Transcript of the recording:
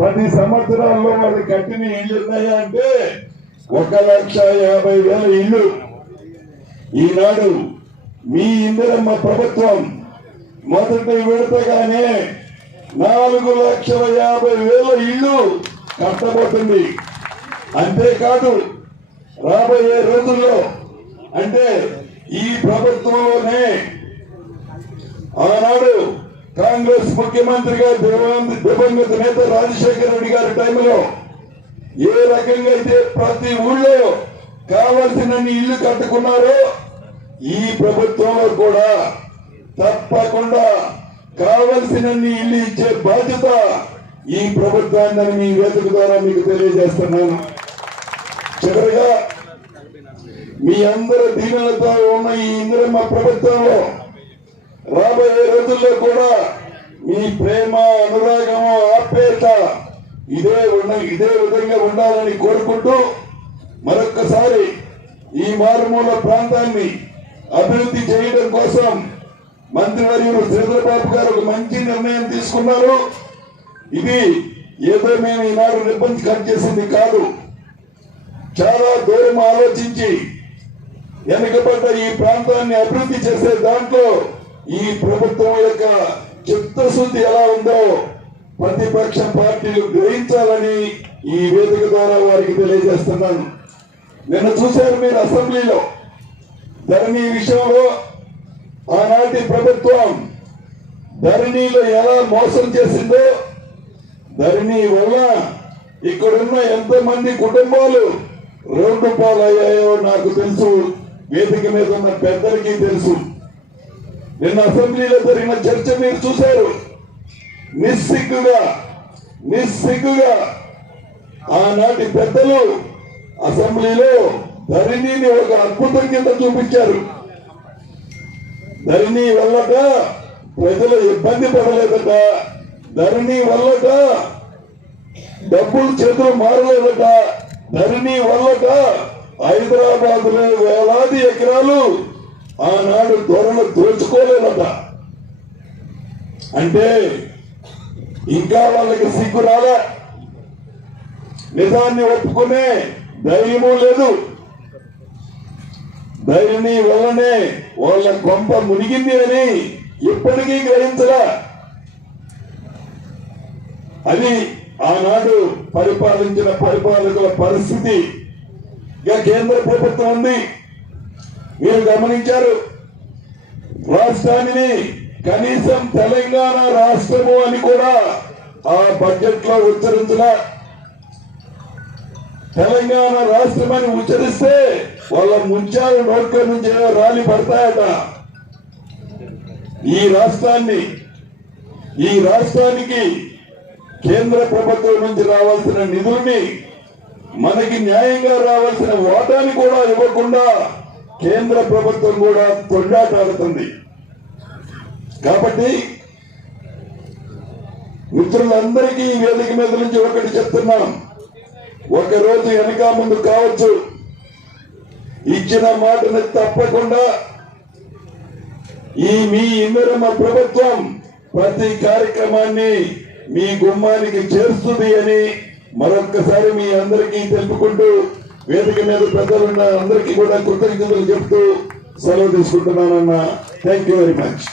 10 సంవత్సరాల్లో వాళ్ళు కట్టిన ఇళ్ళు ఉన్నాయా అంటే 1,50,000 ఇళ్ళు. ఈనాడు మీ ఇందిరమ్మ ప్రభుత్వం మొదటి విడతగానే 4,50,000 ఇళ్ళు కట్టబోతుంది. అంతేకాదు రాబోయే రోజుల్లో అంటే ఈ ప్రభుత్వంలోనే ఆనాడు కాంగ్రెస్ ముఖ్యమంత్రిగా దివంగత నేత రాజశేఖర రెడ్డి గారి టైంలో ఏ రకంగా అయితే ప్రతి ఊళ్ళో కావలసినన్ని ఇల్లు కట్టుకున్నారో ఈ ప్రభుత్వంలో కూడా తప్పకుండా కావలసినన్ని ఇల్లు ఇచ్చే బాధ్యత ఈ ప్రభుత్వాన్ని మీ వేదిక ద్వారా మీకు తెలియజేస్తున్నాను. చివరిగా మీ అందరి దీవెనలతో ఉన్న ఈ ఇందిరమ్మ ప్రభుత్వంలో రాబోయే రోజుల్లో కూడా మీ ప్రేమ, అనురాగము, ఆప్యాయత ఇదే విధంగా ఉండాలని కోరుకుంటూ మరొక్కసారి ఈ మారుమూల ప్రాంతాన్ని అభివృద్ధి చేయడం కోసం మంత్రివర్యులు శ్రీధరబాబు గారు ఒక మంచి నిర్ణయం తీసుకున్నారు. ఇది ఏదో మేము ఈనాడు రిబ్బన్స్ కట్ చేసింది కాదు. చాలా దూరం ఆలోచించి వెనుకబడ్డ ఈ ప్రాంతాన్ని అభివృద్ధి చేసే దాంట్లో ఈ ప్రభుత్వం యొక్క చిత్తశుద్ధి ఎలా ఉందో ప్రతిపక్ష పార్టీలు గ్రహించాలని ఈ వేదిక ద్వారా వారికి తెలియజేస్తున్నాను. నిన్న చూశారు మీరు అసెంబ్లీలో ధరణి విషయంలో ఆనాటి ప్రభుత్వం ధరణిలో ఎలా మోసం చేసిందో, ధరణి వల్ల ఇక్కడున్న ఎంతమంది కుటుంబాలు రోడ్డు పాలయ్యాయో నాకు తెలుసు, వేదిక మీద ఉన్న పెద్దలకి తెలుసు. నిన్న అసెంబ్లీలో జరిగిన చర్చ మీరు చూశారు. నిస్సిగ్గుగా ఆనాటి పెద్దలు అసెంబ్లీలో ధరణిని ఒక అద్భుతం కింద చూపించారు. ధరణి వల్లట ప్రజలు ఇబ్బంది పడలేదట, ధరణి వల్లట డబ్బులు చేతులు మారలేదట, ధరణి వల్లట హైదరాబాద్ లో వేలాది ఎకరాలు ఆనాడు ధరలు దోచుకోలేదట. అంటే ఇంకా వాళ్ళకి సిగ్గు రాలే, నిజాన్ని ఒప్పుకునే ధైర్యము లేదు. ధైర్యని వల్లనే వాళ్ళ కొంప మునిగింది అని ఇప్పటికీ గ్రహించరా. అది ఆనాడు పరిపాలించిన పరిపాలకుల పరిస్థితి. ఇక కేంద్ర ప్రభుత్వం ఉంది, మీరు గమనించారు. రాష్ట్రాన్ని కనీసం తెలంగాణ రాష్ట్రము అని కూడా ఆ బడ్జెట్ లో ఉచ్చరించలా. తెలంగాణ రాష్ట్రం అని ఉచ్చరిస్తే వాళ్ళ ముంచాలు నోట్ల నుంచి రాలి పడతాయట. ఈ రాష్ట్రానికి కేంద్ర ప్రభుత్వం నుంచి రావాల్సిన నిధుల్ని, మనకి న్యాయంగా రావాల్సిన వాటాని కూడా ఇవ్వకుండా కేంద్ర ప్రభుత్వం కూడా తొండాటాడుతుంది. కాబట్టి మిత్రులందరికీ వేదిక మీద నుంచి ఒకటి చెప్తున్నాం. ఒకరోజు వెనక ముందు కావచ్చు, ఇచ్చిన మాటను తప్పకుండా మీ ఇందిరమ్మ ప్రభుత్వం ప్రతి కార్యక్రమాన్ని మీ గుమ్మానికి చేస్తుంది అని మరొక్కసారి మీ అందరికీ తెలుపుకుంటూ వేదిక మీద పెద్దలున్న అందరికీ కూడా కృతజ్ఞతలు చెప్తూ సెలవు తీసుకుంటున్నానన్నా. Thank you very much.